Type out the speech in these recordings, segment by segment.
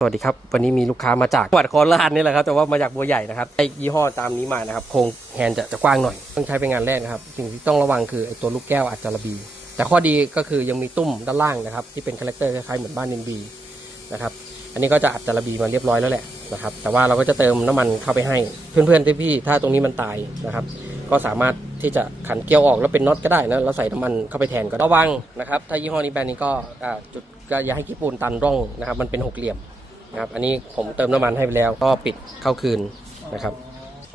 สวัสดีครับ วันนี้มีลูกค้ามาจากจังหวัดโคราชนี่แหละครับแต่ว่ามาจากบัวใหญ่นะครับไอ้ยี่ห้อตามนี้มานะครับโครงแฮนจะจะกว้างหน่อย ต้องใช้เป็นงานแรกนะครับสิ่งที่ต้องระวังคือไอ้ตัวลูกแก้วอาจจะระบี แต่ข้อดีก็คือยังมีตุ้มด้านล่างนะครับที่เป็นคาแรคเตอร์คล้ายๆเหมือนบ้านนินบีนะครับอันนี้ก็จะอัดจะระบีมาเรียบร้อยแล้วแหละนะครับแต่ว่าเราก็จะเติมน้ำมันเข้าไปให้เพื่อนๆที่พี่ถ้าตรงนี้มันตายนะครับก็สามารถที่จะขันเกลียวออกแล้วเป็นน็อตก็ได้นะแล้วใส่น้ำมันเข้าไปแทนก็ระวังนะครับถ้ายี่ห้อนี้แบรนด์นี้ก็จุดก็อย่าให้ขี้ปูนตันร่องนะครับมันเป็นหกเหลี่ยม นะครับ อันนี้ผมเติมน้ำมันให้ไปแล้วก็ปิดเข้าคืนนะครับ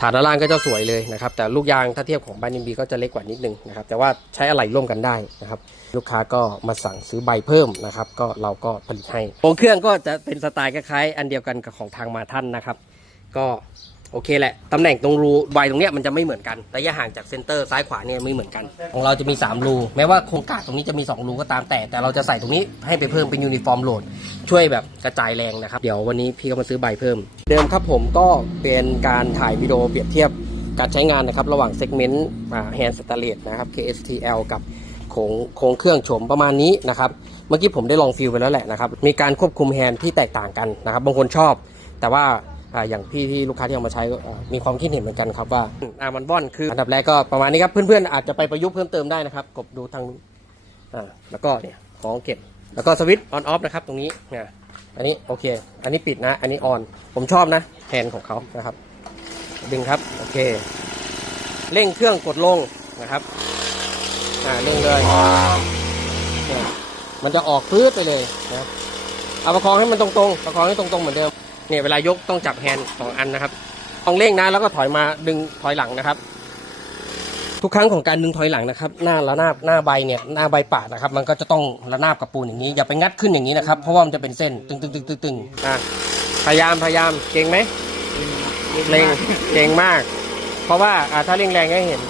ฐานด้านล่างก็จะสวยเลยนะครับ แต่ลูกยางถ้าเทียบของแบานนิมบีก็จะเล็กกว่านิดนึงนะครับ แต่ว่าใช้อะไหล่ร่วมกันได้นะครับ ลูกค้าก็มาสั่งซื้อใบเพิ่มนะครับ ก็เราก็ผลิตให้โครงเครื่องก็จะเป็นสไตล์คล้ายๆอันเดียวกันกับของทางมาท่านนะครับ ก็ โอเคแหละ ตำแหน่งตรงรูใบตรงเนี้ยมันจะไม่เหมือนกัน ระยะห่างจากเซนเตอร์ซ้ายขวาเนี่ยไม่เหมือนกัน ของเราจะมี 3 รู แม้ว่าโครงกางตรงนี้จะมี 2 รูก็ตามแต่ แต่เราจะใส่ตรงนี้ให้ไปเพิ่มเป็นยูนิฟอร์มโหลด ช่วยแบบกระจายแรงนะครับ เดี๋ยววันนี้พี่ก็มาซื้อใบเพิ่ม เดิมครับผมก็เป็นการถ่ายวิดีโอเปรียบเทียบการใช้งานนะครับ ระหว่างเซกเมนต์แฮนด์สเตเลตนะครับ KSTL กับโครงโครงเครื่องโฉมประมาณนี้นะครับ เมื่อกี้ผมได้ลองฟิลไปแล้วแหละนะครับ มีการควบคุมแฮนด์ที่แตกต่างกันนะครับ บางคนชอบ แต่ว่า อ่าอย่างพี่ที่ลูกค้าที่เอามาใช้ก็อ่ามีความคิดเห็นเหมือนกันครับว่าอ่ามันบอนคืออันดับแรกก็ประมาณนี้ครับเพื่อนๆอาจจะไปประยุกต์เพิ่มเติมได้นะครับกดดูทางนู้นอ่าแล้วก็เนี่ยของเก็บแล้วก็สวิตช์ออนออฟนะครับตรงนี้นะอันนี้โอเค อันนี้ปิดนะ อันนี้ออนผมชอบนะแฮนด์ของเขานะครับ ดึงครับโอเค เร่งเครื่องกดลงนะครับอ่าเร่งเลยเนี่ยมันจะออกพื้นไปเลยนะเอาประคองให้มันตรงๆประคองให้ตรงๆเหมือนเดิม เนี่ยเวลายกต้องจับแฮนด์สองอันนะครับต้องเร่งนะแล้วก็ถอยมาดึงถอยหลังนะครับ ทุกครั้งของการดึงถอยหลังนะครับหน้าระนาบหน้าใบเนี่ยหน้าใบปาดนะครับ มันก็จะต้องระนาบกับปูนอย่างนี้อย่าไปงัดขึ้นอย่างนี้นะครับเพราะว่ามันจะเป็นเส้นตึงตึงตึงตึงตึงอะพยายามพยายามเก่งไหมเร่งเก่งมาก เพราะว่าอ่าถ้าเร่งแรงให้เห็น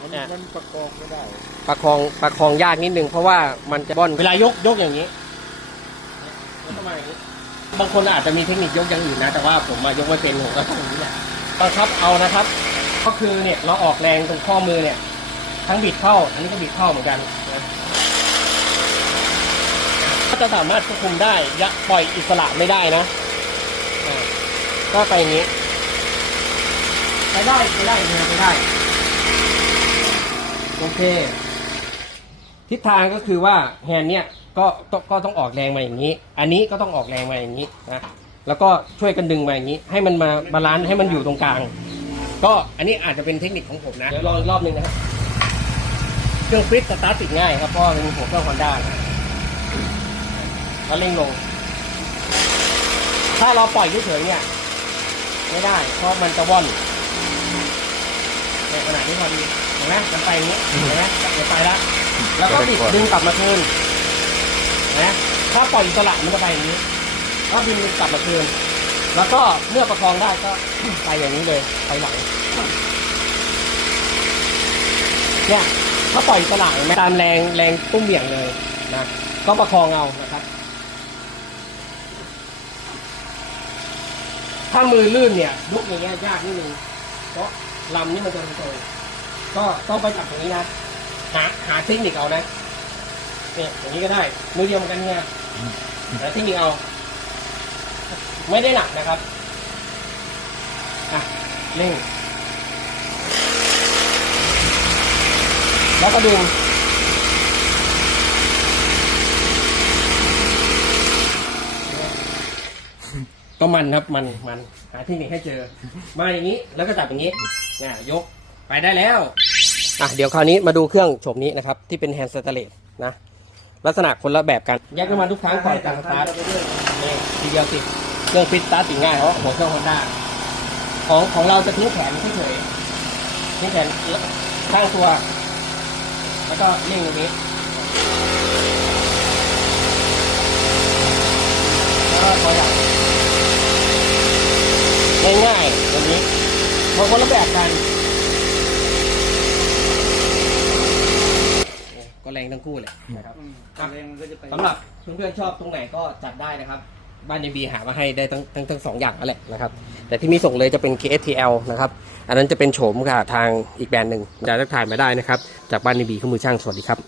มันมันประกอบไม่ได้ประคองประคองยากนิดนึงเพราะว่ามันจะบ่อนเวลายกยกอย่างนี้แล้วก็มาอย่างนี้ บางคนอาจจะมีเทคนิคยกอย่างอื่นนะ แต่ว่าผมมายกไม่เป็นผมก็ต้องอย่างนี้แหละบังคับเอานะครับ ก็คือเนี่ยเราออกแรงตรงข้อมือเนี่ย ทั้งบิดเข้าอันนี้ก็บิดเข้าเหมือนกันนะก็จะสามารถควบคุมได้อยะปล่อยอิสระไม่ได้นะอ่าก็ไปอย่างนี้ไปได้ไปได้ไปได้โอเค ทิศทางก็คือว่าแฮนด์เนี่ย ก็ต้องก็ต้องออกแรงมาอย่างนี้ อันนี้ก็ต้องออกแรงมาอย่างนี้นะแล้วก็ช่วยกันดึงมาอย่างนี้ ให้มันมาบาลานซ์ให้มันอยู่ตรงกลาง ก็อันนี้อาจจะเป็นเทคนิคของผมนะเดี๋ยวลองอีกรอบหนึ่งนะครับเครื่องฟริตสตาร์ทติดง่ายครับเพราะว่าเป็นหัวเครื่องฮอนด้าแล้วเร่งลง ถ้าเราปล่อยเฉยๆเนี่ย ไม่ได้ เพราะมันจะว่อนในขณะที่พอดีเห็นไหมมันไปอย่างนี้เห็นไหมเดี๋ยวไปแล้วแล้วก็บิดดึงกลับมาคืน นะ ถ้าปล่อยอิสระมันจะไปอย่างนี้ก็ดึงกลับมาคืน แล้วก็เมื่อประคองได้ก็ไปอย่างนี้เลยไปหลังเนี่ยถ้าปล่อยอิสระไหมตามแรงแรงตุ้มเบี่ยงเลยนะ ก็ประคองเอานะครับถ้ามือลื่นเนี่ยลุกอย่างเงี้ยยากนิดนึงเพราะลำนี่มันจะตรงก็ต้องไปจับตรงนี้นะหาหาเทคนิคเอานะ เนี่ยอย่างนี้ก็ได้ มือเดียวเหมือนกันเนี่ยหาเทคนิคเอา ไม่ได้หนักนะครับอะเร่งแล้วก็ดึงก็มันครับมันมันหาเทคนิคให้เจอ มาอย่างนี้แล้วก็จับอย่างนี้เนี่ยยกไปได้แล้วอะเดี๋ยวคราวนี้มาดูเครื่องโฉมนี้นะครับ ที่เป็นแฮนด์สเตเลตนะ ลักษณะคนละแบบกันแยกกันมาทุกครั้งก่อนการสตาร์ทนี่ทีเดียวติดเครื่องฟิตสตาร์ทติดง่ายเพราะหัวเครื่องฮอนด้าของของเราจะทิ้งแขนเฉยทิ้งแขนข้างตัว แล้วก็เร่งตรงนี้แล้วก็ถอยหลังง่ายๆแบบนี้บางคนละแบบกัน ก็แรงทั้งคู่แหละนะครับแรงก็จะไปสำหรับเพื่อนๆชอบตรงไหนก็จัดได้นะครับ บ้านในบีหามาให้ได้ทั้งทั้งทั้งสองอย่างนั่นแหละนะครับ แต่ที่มีส่งเลยจะเป็น KSTL นะครับ อันนั้นจะเป็นโฉมค่ะทางอีกแบรนด์หนึ่งจะทักทายมาได้นะครับ จากบ้านในบีเครื่องมือช่างสวัสดีครับ